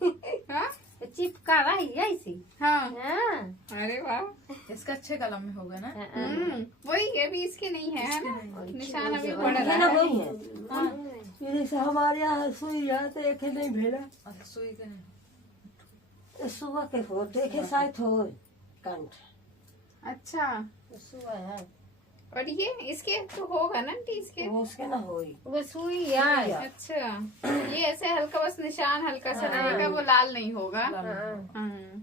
हाँ चिपका रही ऐसी। हाँ। हाँ। अरे वाह, इसका अच्छे कलम में होगा ना। वही अभी इसके नहीं है ना, निशान अभी बढ़ है रहा ना, है। वही है। ये जैसे हमारे यहाँ सुई है तो एक नहीं भेला, अच्छा सुई के नहीं। सुबह के हो देखे शायद हो कंठ। अच्छा, सुई है। और ये इसके तो होगा ना आंटी, इसके। वो उसके ना होई। वो सुई है। अच्छा, ये ऐसे हल्का बस निशान हल्का सा रहेगा, वो लाल नहीं होगा। लाल। हाँ। हाँ।